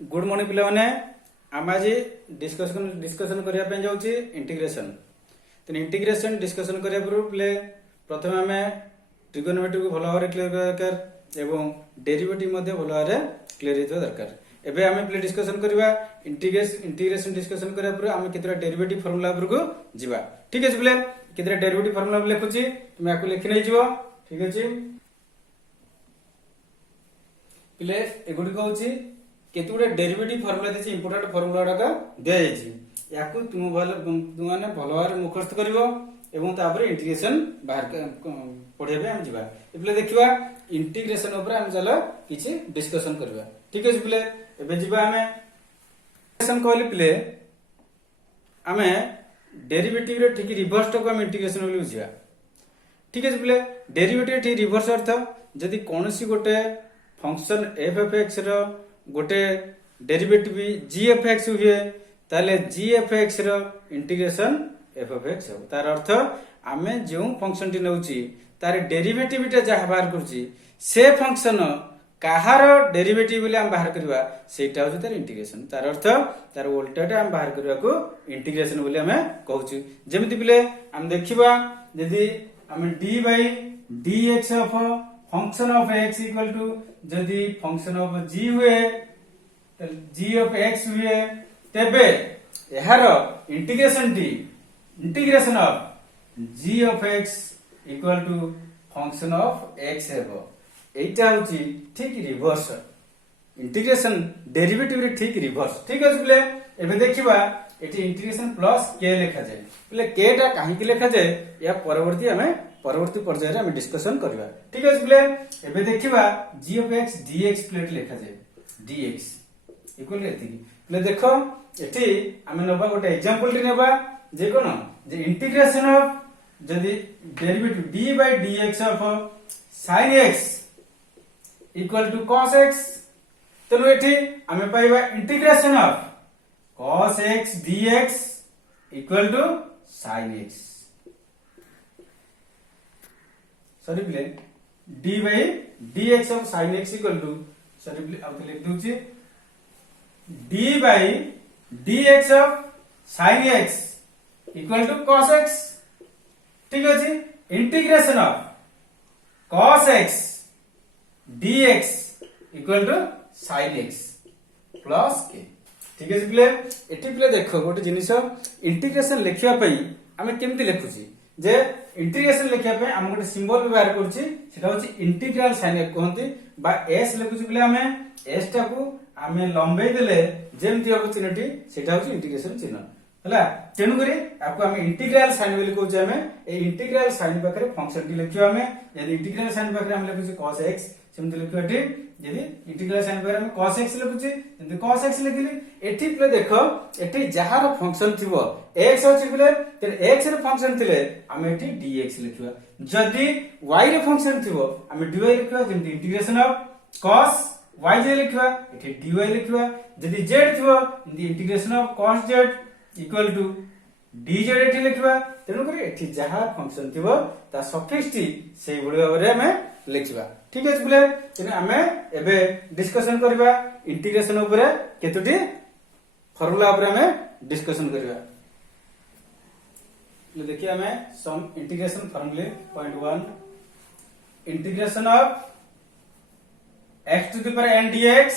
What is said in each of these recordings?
Good morning पिला माने आम आज डिस्कशन करने पे जाऊँगी इंटीग्रेशन। तो इंटीग्रेशन डिस्कशन करने पूर्व पिले प्रथम आम ट्रिगोनोमेट्री को भल भाव क्लीयर दरकार एवं डेरिवेटिव भल भाव क्लीयर होता दरकार। एबे आम पिले डिस्कशन करवा इंटीग्रेशन डिस्कशन करने पूर्व आम केतरा डेरिवेटिव फॉर्मूला को जीवा। ठीक है पिले केतरा डेरिवेटिव फॉर्मूला लिखुची तुम या लिखि नै जीवो। ठीक अछि पिले एगुडी कहूची केते गुडे डेरिवेटिव फॉर्मूला देछि इंपोर्टेंट फॉर्मूला गुडा दिया जायछि याकू तुम माने भल भाव मुखस्त करिवो एवं तापर इंटीग्रेशन बाहर पढेबे हम जीवा। एप्ले देखिबा इंटीग्रेशन ऊपर हम चलो किछि डिस्कशन करबा। ठीक अछि पिले एबे जीवा हमें इंटीग्रेशन कहली पिले हमें डेरिवेटिव रे ठीक रिवर्स टको हम इंटीग्रेशन बोली बुझिबा। ठीक अछि पिले डेरिवेटिव ठीक रिवर्स अर्थ जदि कोनोसी गोटे फंक्शन एफ एफ एक्स रो गोटे डेरिवेटिव जी एफ एक्स हुए ताले जी एफ एक्स रो इंटीग्रेशन एफ एफ एक्स हो। तार अर्थ आमे जो फंक्शन टी नउची तार डेरिवेटिव टा जहा बाहर करची से फंक्शन काहार डेरिवेटिव बोली हम बाहर करबा सेटा हो तार इंटीग्रेशन। तार अर्थ तार उल्टाटा हम बाहर करबा को इंटीग्रेशन बोली हमें कहूची। जेमिति पिले हम देखिबा यदि हम d by dx of function of x equal to जदि फंक्शन ऑफ g हुए g ऑफ x हुए तेबे एहार integration of g of x equal to function of x हेबो। एटा होची ठीक रिवर्स इंटीग्रेशन डेरिवेटिव रे ठीक रिवर्स। ठीक अछि बोले एबे देखिबा एटी इंटीग्रेशन प्लस k लिखा जाय बोले k टा काहे कि लिखा जाय या परवर्ती पर्याय रे हम डिस्कशन करबा। ठीक अछि बोले एबे देखिबा g of x dx plate लिखा जाय dx इक्वल एति बोले देखो एठी हम नबा गोटे एग्जांपल टी नेबा जे कोन जे इंटीग्रेशन ऑफ जदी derivative d by dx of sin x equal to cos x तनु एठी हमें पाइबा integration of cos x dx equal to sin x। Sorry प्ले d by dx of sin x equal to sorry प्ले अब लिख दूची d by dx of sin x equal to cos x। ठीक अछि integration of cos x dx equal to sin x plus k। ठीक अछि play एठी play देखो गोटे जिनिस इंटीग्रेशन लिखिया पई हमें केमति लिखुची जे इंटीग्रेशन लिखिया पई हम गोटे सिंबल व्यवहार करछि सेटा होछि इंटीग्रल साइन कहंती बा s लिखुची प्ले हमें s टा को हमें लंबाई देले जेमति हबो चिन्हटी सेटा होछि इंटीग्रेशन चिन्ह हला। तेनु करी आपको हमें इंटीग्रल साइन बोली कहउछ हमें ए इंटीग्रल साइन पाखरे फंक्शन टी लिखियो हमें यदि इंटीग्रल साइन पाखरे हम लिखुछी cos x सेमति लिखियो एठी यदि इंटीग्रल साइन पाखरे हम cos x लिखुछी यदि cos x लिखिली एठी प्ले देखो एठी जहार फंक्शन थिबो x होछि प्ले त x रे फंक्शन थिले हम एठी dx लिखियो जदि y रे फंक्शन थिबो हम dy लिखियो जेमति इंटीग्रेशन ऑफ cos yj लिखियो एठी dy लिखियो जदि z थिबो इन integration of cos z equal to dz एठी लिखिबा। तेनु करी एठी जहा फंक्शन थिबो ता सफिक्स टी सेही भଳି भाबरे हमें लिखिबा। ठीक अछि बुले तेने हमें एबे डिस्कशन करबा इंटीग्रेशन ऊपर केतुटी फार्मूला ऊपर हमें डिस्कशन करबा। ले देखिए हमें सम इंटीग्रेशन फार्मूले point 1 integration of x to the power n dx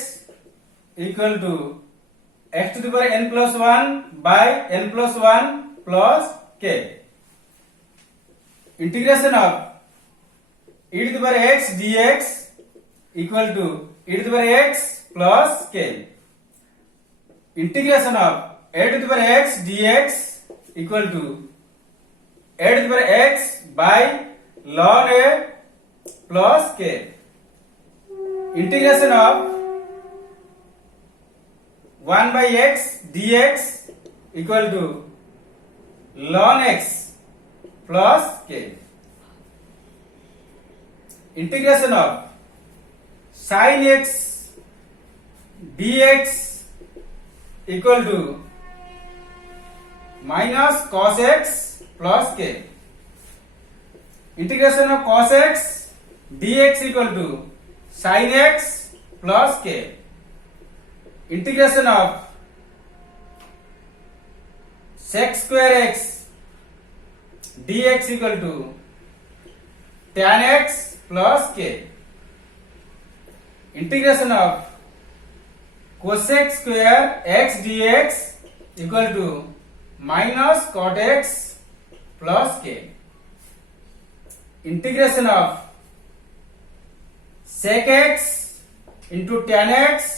equal to x to the power n plus 1 by n plus 1 plus k integration of e to the power x dx equal to e to the power x plus k integration of a to the power x dx equal to a to the power x by ln a plus k integration of 1 by x dx equal to ln x plus k integration of sin x dx equal to minus cos x plus k integration of cos x dx equal to sin x plus k integration of sec square x dx equal to tan x plus k. Integration of cosec square x dx equal to minus cot x plus k. Integration of sec x into tan x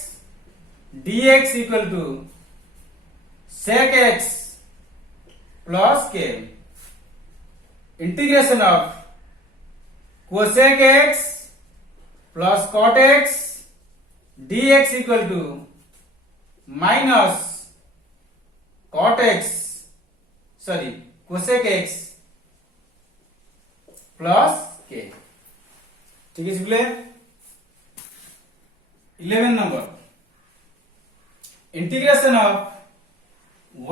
dx equal to sec x plus k. Integration of cosec x plus cot x dx equal to minus cot x cosec x plus k. ठीक है बोले 11 number integration of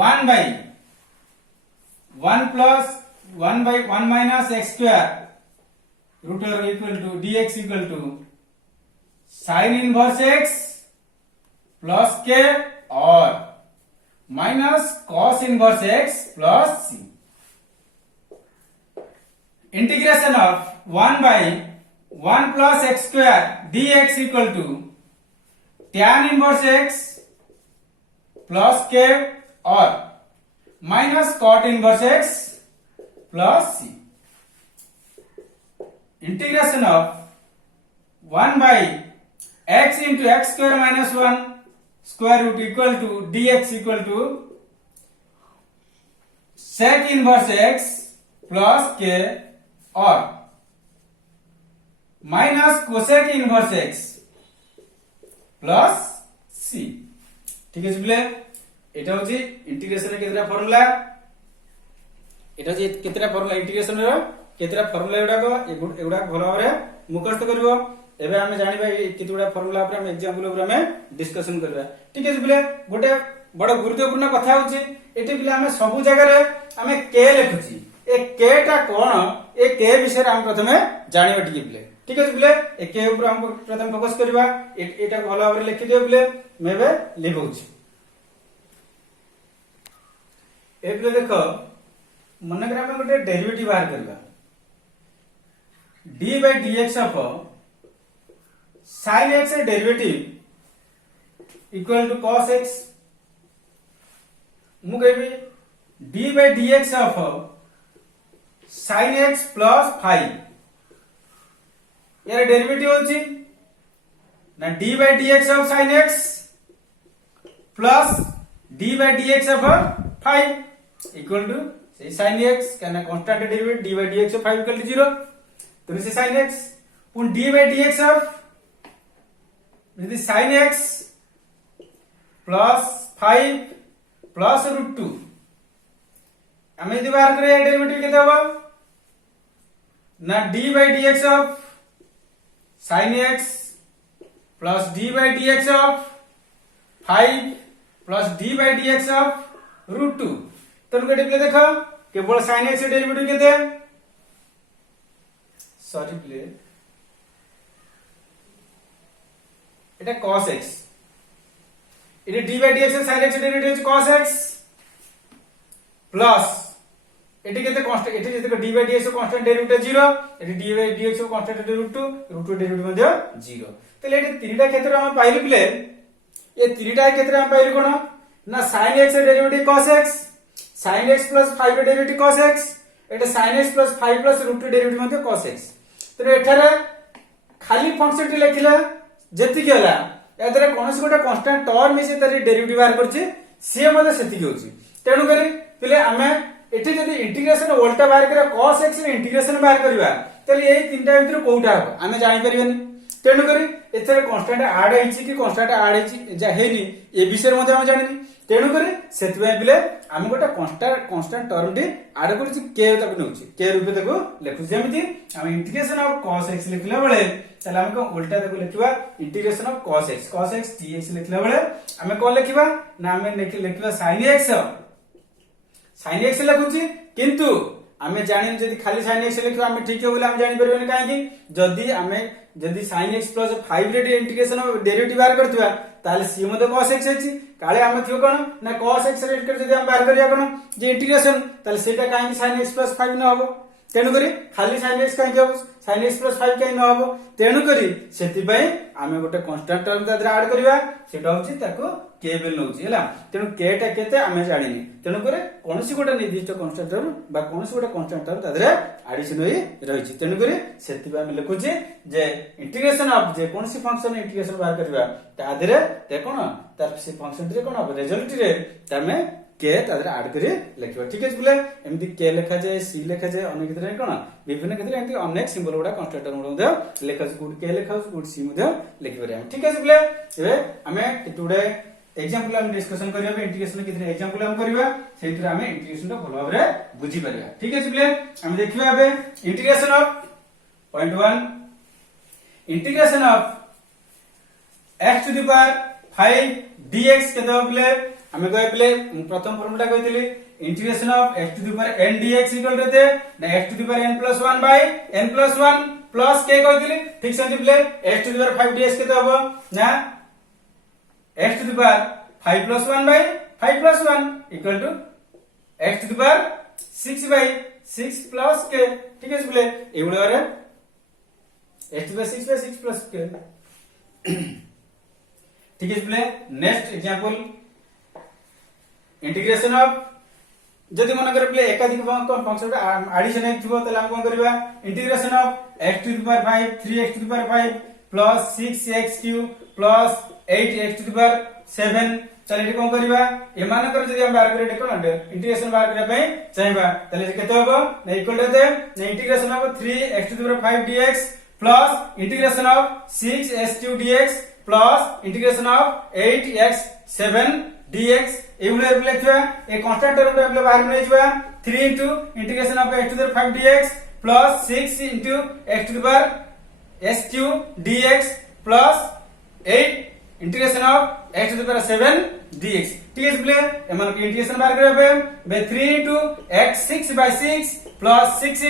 1 by 1 plus 1 by 1 minus x square root over equal to dx equal to sin inverse x plus k or minus cos inverse x plus c. Integration of 1 by 1 plus x square dx equal to tan inverse x plus k or minus cot inverse x plus c. Integration of 1 by x into x square minus 1 square root equal to dx equal to sec inverse x plus k or minus cosec inverse x plus c. ठीक है बोले এটা হচ্ছে ইন্টিগ্রেশনের কেতটা formula এটা হচ্ছে কেতটা formula ইন্টিগ্রেশনের কেতটা formula এগুড়া ভালো ভাবে মুখস্থ করিব এবে আমি জানিবা কেতটা ফর্মুলা উপরে আমি एग्जांपल উপরে আমি ডিসকাশন করিবা ঠিক আছে বলে গোটে বড় গুরুত্বপূর্ণ কথা হচ্ছে এটি বলে আমি সবু জায়গায় আমি কে লিখুছি ए के टा कोन ए के विषय हम प्रथमे जानिबा टिके बले ठीक है बले ए के ऊपर हम प्रथम फोकस करबा एटा भलो भाबरे लिखि दियो बले मेबे लिखौछि ए बले देखो मन करे हम गोटे डेरिवेटिव बाहर करबा d by dx of sin x derivative equal to cos x मु कहबी d by dx of sin x plus 5 यार डेरिवेटिव होची ना d by dx of sin x plus d by dx of 5 equal to say sin x कहना constant derivative d by dx of 5 equal to 0 तो इसे sin x पुन d by dx of यदि sin x plus 5 plus root 2 हमें यदि बाहर करें derivative कितना होगा ना d by dx of sin x plus d by dx of 5 plus d by dx of root 2 तो उनका डेरिवेटिव देखो केवल sin x से डेरिवेटिव कितने सॉरी प्ले এটা cos x এটা d by dx of sin x derivative है cos x plus এটি কেতে কনস্ট্যান্ট এটি যেতে d by dx constant derivative 0 এটি d by dx constant derivative √2 derivative মধ্যে 0 তাহলে এটি তিনটা ক্ষেত্রে আমরা পাইলি প্লে এই তিনটা ক্ষেত্রে আমরা পাইলি কোন না sin x এর derivative cos x sin x plus 5 এর ডেরিভেটিভ cos x এটা sin x plus 5 plus √2 derivative মধ্যে cos x তাহলে এঠারে খালি ফাংশনটি লিখিলা যেতি গেলা এতরে কোনসি গোটা কনস্ট্যান্ট টর্ম মিছে তার ডেরিভেটিভ বাহার করছি সে মধ্যে সেতি গউছি তেণু করি প্লে আমি এটি যদি ইন্টিগ্রেশন উল্টা বাহার করে cos x এর ইন্টিগ্রেশন বাহার করিবা তাহলে এই তিনটা ভিতর কোউটা হবে আমি জানি পারিবানি তেণু করি এতরে কনস্ট্যান্ট আড হইছি কি কনস্ট্যান্ট আড হইছি যা হেনি এই বিষয়ের মধ্যে আমি জানিনি তেণু করি সেতবাই প্লে আমি গোটা কনস্ট্যান্ট টর্ম টি আড করছি কে তাকে নেউছি কে রূপে তাকে লেখুছি যেমিতি আমি ইন্টিগ্রেশন অফ cos x লিখলা বেলে তাহলে আমি কোন উল্টা তাকে লিখিবা integration of cos x dx লিখলা বেলে আমি কোন লিখিবা না আমি লিখিবা sin x sin x লিখুছি কিন্তু আমি জানি যদি খালি sin x লিখবা আমি ঠিক হবে বলে আমি জানি পারিবানি কাहे कि जदी आमे जदि sin x प्लस 5 रे इंटीग्रेशन डेरिवेटिव बाहर करथिबा ताले सी मते cos x अछि काले हम थियो कोन ना cos x रे जदि हम बाहर करिया कोन जे इंटीग्रेशन ताले सेटा काहे sin x प्लस 5 न होबो तेनु करी खाली sin x काहे होबो sin x प्लस 5 काहे न होबो तेनु करी सेति पई आमे गोटे कांस्टेंट टर्म तादर ऐड करिवा सेटा होछि ताको k बेल नउछि हला तेनु k टा केते आमे जानिनी तेनु करे कोनसी गोटे निर्दिष्ट कांस्टेंट टर्म बा कोनसी गोटे कांस्टेंट टर्म तादर एडिशन होई रहिछि तेनु करे सेति पई आमे लिखुछि जे इंटीग्रेशन ऑफ जे कोनसी फंक्शन इंटीग्रेशन बाहर करिवा तादरे ते कोन तार से फंक्शन रे कोन रिजल्ट रे तमे के तादर ऐड करी लिखिबा ठीक अछि बोले एमति के लिखा जाय सी लिखा जाय अनेक क्षेत्र रे कोन विभिन्न क्षेत्र एमति अनेक सिंबल गुडा कांस्टेंट टर्म मध्ये लिखा छै गुड के लिखा छै गुड सी मध्ये लिखिबा ठीक अछि बोले एबे हमें टुडे एग्जांपल हम डिस्कशन करिया इंटीग्रेशन कितने एग्जांपल हम करिवा सेतिर हमें इंटीग्रेशन तो भलो भाबरे बुझी परिया ठीक अछि बोले हम देखिबा एबे integration of point 1 integration of x to the power 5 dx केतो बोले हमें कहे बोले प्रथम फॉर्मूला कहितली integration of x to the power n dx equal to the x to the power n + 1 by n + 1 plus k कहितली ठीक से बोले x to the power 5 dx केतो हबो ना x to the power 5 plus 1 by 5 plus 1 equal to x to the power 6 by 6 plus k ठीक है बोले ए गुडा रे x to the power 6 by 6 plus k ठीक है बोले नेक्स्ट एग्जांपल इंटीग्रेशन ऑफ जदि मन करे बोले एकाधिक फंक्शन एडिशन एक थिबो तले हम कोन करबा integration of x to the power 5 3x to the power 5 plus 6x³ plus 8x to the power 7 चले कोन करबा ए मान कर जदि हम बाहर करे देखो ना इंटीग्रेशन बाहर करे पई चाहिबा तले केते होबो ना इक्वल टू दे ना integration of 3x to the power 5 dx plus integration of 6x³ dx plus integration of 8x 7 dx ए बोले लिखबा ए कांस्टेंट टर्म रे बाहर में जाबा 3 integration of x to the power 5 dx plus 6 x to the power s³ dx plus 8 integration of x to the power 7 dx ठीक है बोले एमन के इंटीग्रेशन बाहर करबे बे 3 x 6 by 6 plus 6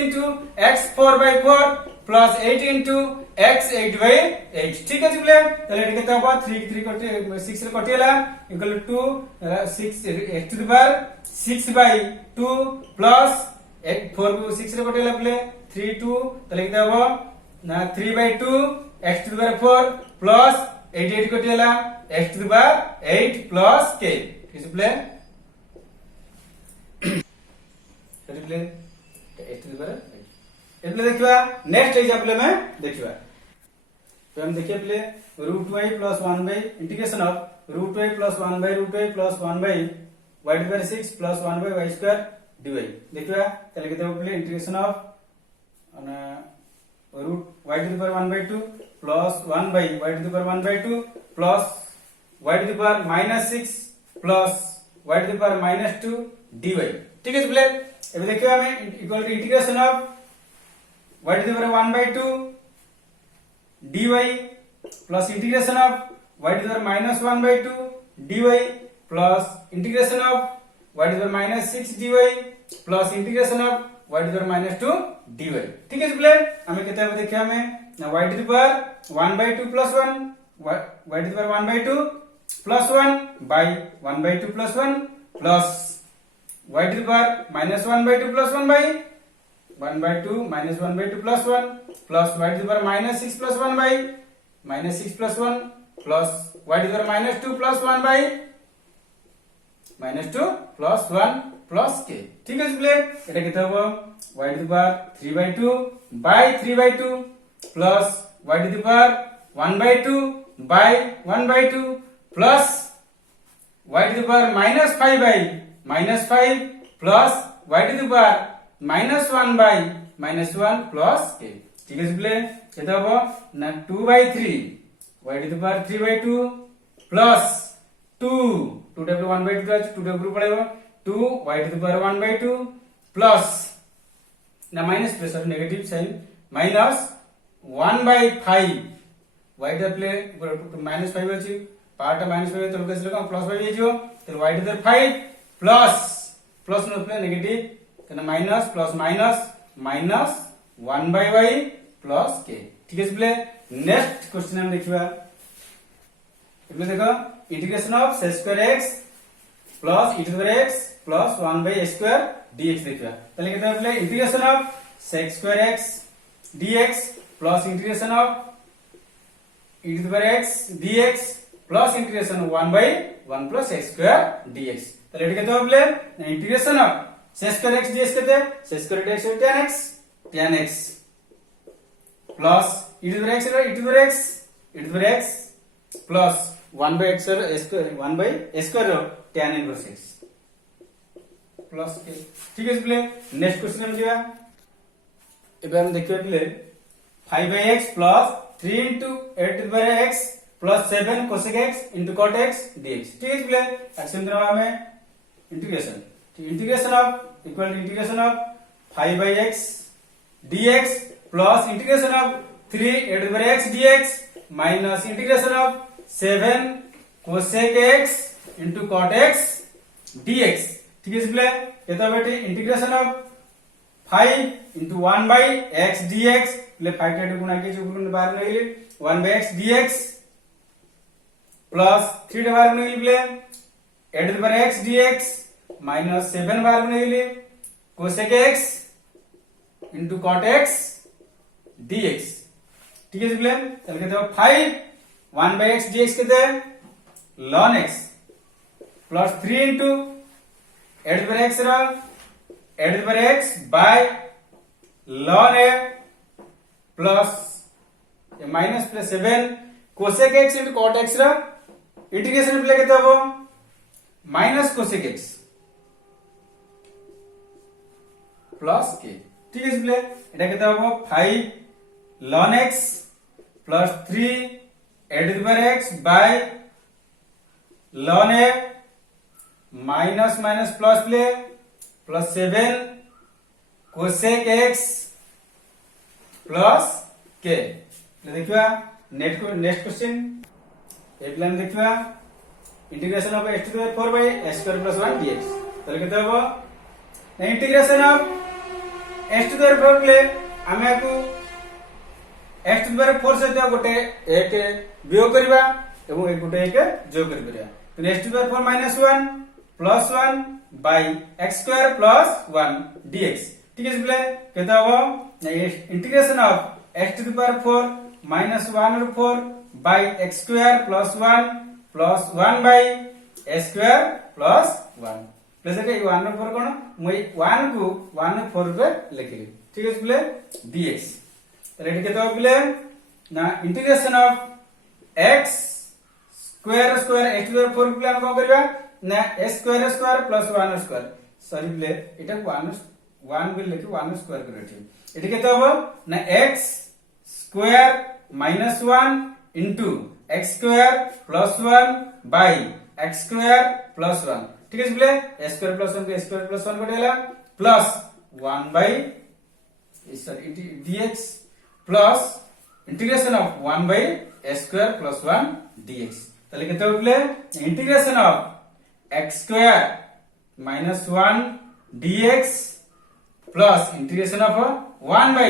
x 4 by 4 plus 8 x 8 by 8 ठीक है बोले तले केते होबा 3 3 कटे 6 रे कटेला equal to 6 x to the power 6 by 2 plus 4 6 रे कटेला बोले 3 2 तले केते होबा ना 3 by 2 x to the power 4 plus 8 8 कटेला x to the power 8 plus k ठीक है बोले बोले x to the power 8 એટલે देखिबा नेक्स्ट एग्जांपल में देखिबा तो हम देखिए बोले √y plus 1 by integration of √y plus 1 by √y plus 1 by y to the power 6 plus 1 by y square dy देखिबा तले केते बोले integration of root y to the power 1 by 2 plus 1 by y to the power 1 by 2 plus y to the power -6 plus y to the power -2 dy ठीक है बोले ଏବେ ଦେଖିବା ଆମେ equal to integration of y to the power 1 by 2 dy plus integration of y to the power -1 by 2 dy plus integration of y to the power -6 dy plus integration of y to the power -2 dy ठीक है बोले हमें केते देखिया हमें y to the power 1 by 2 plus 1 y to the power 1 by 2 plus 1 by 1 by 2 plus 1 plus y to the power -1 by 2 plus 1 by 1 by 2 -1 by 2 plus 1 plus y to the power -6 plus 1 by -6 plus 1 plus y to the power -2 plus 1 by -2 plus 1 plus k ठीक है बोले এটা কেতে হবে y to the power 3 by 2 by 3 by 2 plus y to the power 1 by 2 by 1 by 2 plus y to the power -5 by -5 plus y to the power -1 by -1 plus k ठीक है बोले केते হবে না 2 by 3 y to the power 3 by 2 plus 2 2 w 1 by 2 2 w पड़ेगा 2 y to the power 1 by 2 plus ना minus plus negative sign minus 1 by 5 y to the -5 अछि part -5 तो कैसे लगा प्लस 5 हो तो y to the 5 plus plus no plus negative तो minus plus minus -1 by y plus k ठीक है बोले नेक्स्ट क्वेश्चन हम देखिबा एबे देखो integration of c square x plus e to the power x plus 1 by a square dx देखिबा तले केते बोले integration of sec square x dx plus integration of e to the power x dx plus integration 1 by 1 plus x square dx तले एटा केते बोले integration of sec square x dx केते sec square dx tan x plus e to the power x e to the power x plus 1 by x square 1 by a square tan inverse x plus के ठीक है play next question हम जीवा एबे हम देखिबा play 5 by x plus 3 into 8 to the power x plus 7 cosec x into cot x dx ठीक है प्ले एक्शन करवा हमें integration of equal integration of 5 by x dx plus integration of 3 8 to the power x dx minus integration of 7 cosec x into cot x dx ठीक है इसलिए कहता बेटे integration of 5 into 1 by x dx ले 5 के गुणा के जो गुणन बाहर निकले 1 by x dx प्लस 3 बाहर निकले 8 to the power x dx minus 7 बाहर निकले cosec x into cot x dx ठीक है इसलिए चल कहते हो 5 1 by x dx कहते हैं ln x plus 3 into 8 to the power x रा 8 to the power x by ln a plus minus plus 7 cosec x into cot x रा इंटीग्रेशन प्ले कहते हो minus cosec x plus k ठीक है इसलिए এটা कहते हो 5 ln x plus 3 8 to the power x by ln a minus minus plus play plus 7 cosec x plus k देखिबा नेक्स्ट क्वेश्चन ए प्लान देखिबा integration of x to the power 4 by s square plus 1 dx তাহলে কেতে হবো integration of x to the power 4 play আমি আকু x to the power 4 সହିତ गोटे 1 वियोग करबा एवं एक गोटे 1 जोग करबा तो x to the power 4 minus 1 plus 1 by x square plus 1 dx ठीक है इसलिए कहता हो integration of x to the power 4 minus 1 over 4 by x square plus 1 by a square plus 1 plus के 1 over 4 कोन मैं 1 को 1 over 4 पे लिखली ठीक है इसलिए dx तो रेडी कहता हो बोले ना integration of x square square x to the power 4 play हम कोन करबा ना s square square plus 1 square sorry play एटा 1 बिल लिखि 1 स्क्वायर करथि एटा केता हो ना x square minus 1 into x square plus 1 by x square plus 1 ठीक है इसलिए s स्क्वायर प्लस 1 को s स्क्वायर प्लस 1 कटेला plus 1 by sorry dx plus integration of 1 by s square plus 1 dx তাহলে কেতে হবে integration of x square minus 1 dx plus integration of 1 by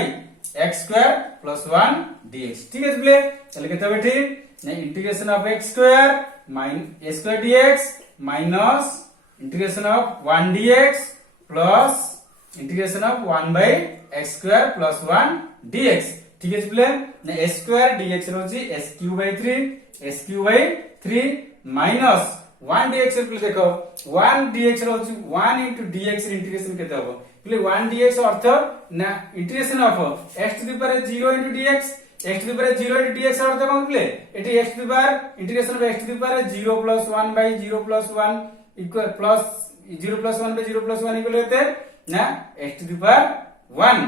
x square plus 1 dx ठीक है इसलिए चलिए कहते हैं ठीक नहीं integration of x square minus a square dx minus integration of 1 dx plus integration of 1 by x square plus 1 dx ठीक है इसलिए ना a square dx रहउची s cube by 3 s cube by 3 minus 1 dx plus देखो 1 dx रहउची 1 into dx integration केते हो play 1 dx अर्थ ना integration of x to the power 0 into dx x to the power 0 into dx earth cone play eighty x to the power integration of x to the power 0 plus 1 by 0 plus 1 equal plus 0 plus 1 by 0 plus 1 equal होते ना x to the power 1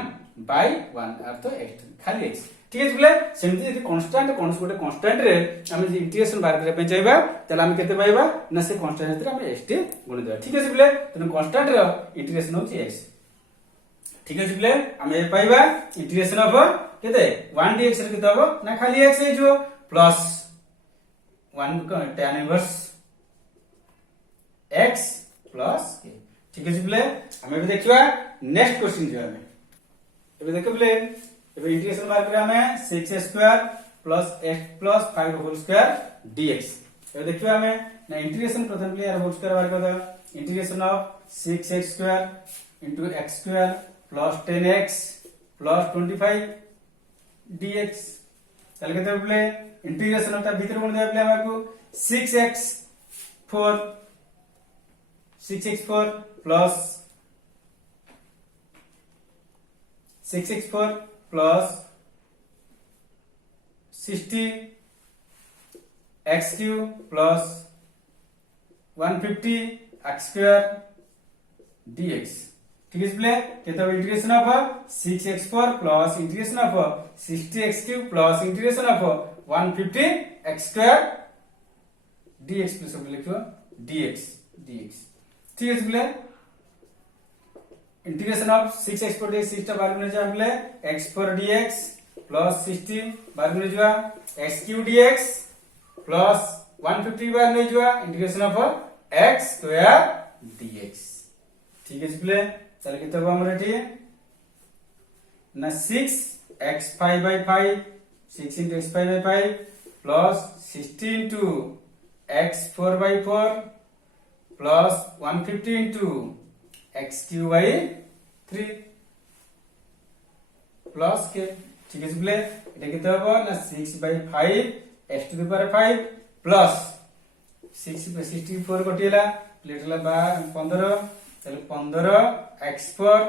by 1 earth x खाली x ठीक है बोले सेमति यदि constant गोटे constant रे हम जे इंटीग्रेशन बाहर करे पे चाहबा तले हम केते पाइबा ना से कांस्टेंट रे हम x टी गुण देबा ठीक है बोले तने कांस्टेंट रे इंटीग्रेशन होची x ठीक है बोले हम ए पाइबा इंटीग्रेशन ऑफ केते 1 dx रे केते हो ना खाली x है जो plus 1 tan inverse x plus k ठीक है बोले हम ए देखिबा नेक्स्ट क्वेश्चन जो हमें ए देखो बोले इंटीग्रेशन बाहर करे हमें 6 square plus x plus 5 whole square dx. ये देखियो हमें ना इंटीग्रेशन प्रथम प्ले यार होल स्क्वायर बाहर कर दो। Integration of 6x square into x square plus 10x plus 25 dx। चल के तो प्ले इंटीग्रेशन होता भीतर कोन दे प्ले हमको 6x4 plus 6x4 plus 60x3 plus 150 x square dx। ठीक है प्ले केतो integration of 6x4 plus integration of 60x3 plus integration of 150 x square dx plus सब लिखो dx। ठीक है play integration of 6x4 dx 6 टा बाहर में जा प्ले x4 dx प्लस 60 बाहर में जा x3 dx प्लस 150 बाहर में जा integration of x square dx। ठीक है प्ले चल के तब हमरा एठी ना 6x5/5 6 into x5/5 plus 60 into x4/4 plus 150 into x3/3 plus के। ठीक है प्ले এটা কি হবে না 6/5 x to the power 5 plus 64 কটিলা প্লেট হলা 15 তাহলে 15 x4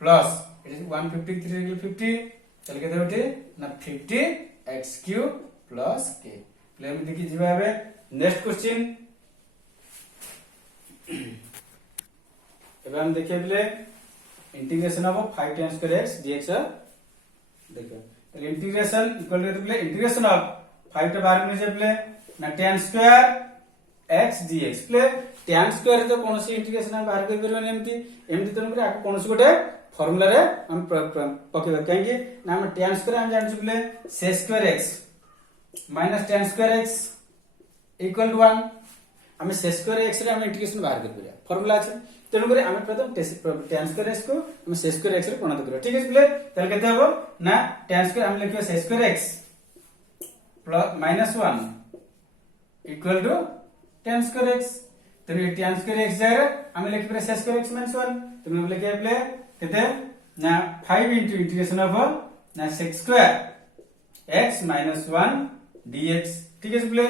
প্লাস এটা 153 হলো 50 তাহলে কত হবে না 50 x3 প্লাস k। প্লে আমি দেখি যাবে হবে নেক্সট কোশ্চেন। এবার हम देखिए प्ले integration of 5 tan square x dx देखो तो इंटीग्रेशन इक्वल टू प्ले इंटीग्रेशन ऑफ 5 टा बाहर में से प्ले ना tan स्क्वायर x dx प्ले tan स्क्वायर तो कौन सी इंटीग्रेशन हम बाहर कर परबे एमती एमती तन करे आको कौन सी गोटे फार्मूला रे हम पकेबे काहे ना हम tan स्क्वायर हम जान प्ले sec square x minus tan square x equal to 1 हम sec स्क्वायर x रे हम इंटीग्रेशन बाहर कर परिया फार्मूला अछि तेणु करे हम प्रथम tan स्क्वायर x को हम sec स्क्वायर x रे परिणत करियो। ठीक है प्ले तले केते हो ना tan स्क्वायर हम लिखियो sec square x plus minus 1 equal to tan square x। तेणु tan स्क्वायर x जाय हम लिखियो sec स्क्वायर x माइनस 1 तेणु हम लिखियो प्ले केते ना 5 into इंटीग्रेशन ऑफ ना sec square x minus 1 dx। ठीक है प्ले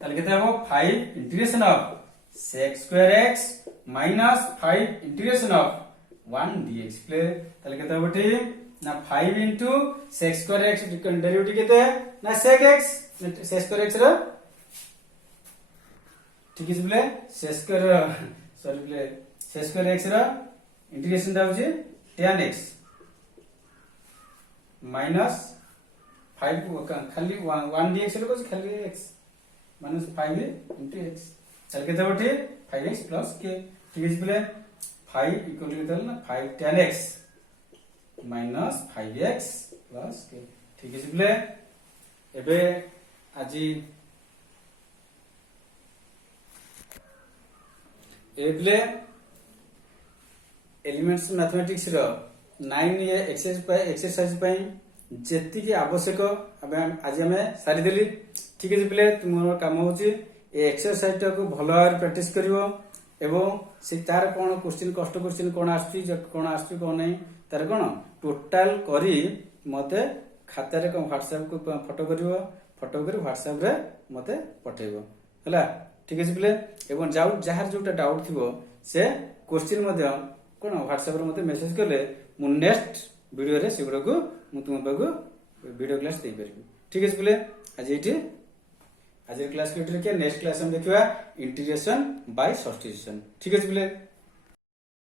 तले केते हो 5 integration of sec square x minus 5 integration of 1 dx play तले केते होबे ना 5 into sec square x derivative केते ना sec x sec square x रो। ठीक है play sec square sorry play sec square x रो इंटीग्रेशन दा होची tan x माइनस 5 खाली 1 dx रो खाली x माइनस 5 into x चल के तबठी 5x प्लस k। ठीक है प्ले 5 इक्वल टू ना 5 tan x minus 5x plus k। ठीक है प्ले एबे आजी एप्ले एलिमेंट्स मैथमेटिक्स रो 9 ये एक्सरसाइज पई जेति की आवश्यक आज हमें सारी देली। ठीक है प्ले तुमर काम होची ए एक्सरसाइज टा को भलो भाବରେ प्रैक्टिस करिवो एवं से तार कोन क्वेश्चन कष्ट क्वेश्चन कोन आस्ती कोन नै तार कोन टोटल करी मते खाता रे व्हाट्सएप को फोटो करिवो फोटो करी व्हाट्सएप रे मते पठेबो हला। ठीक है प्ले एवं जाउ जहार जोटा डाउट थिबो से क्वेश्चन मध्ये कोन व्हाट्सएप रे मते मेसेज करले मु नेक्स्ट वीडियो रे सेगुडा को मु तुम पागु वीडियो क्लास दे परबी। ठीक है प्ले आज एठी आज क्लास के नेक्स्ट क्लास हम देखिबा इंटीग्रेशन बाय सब्स्टिट्यूशन। ठीक है प्ले।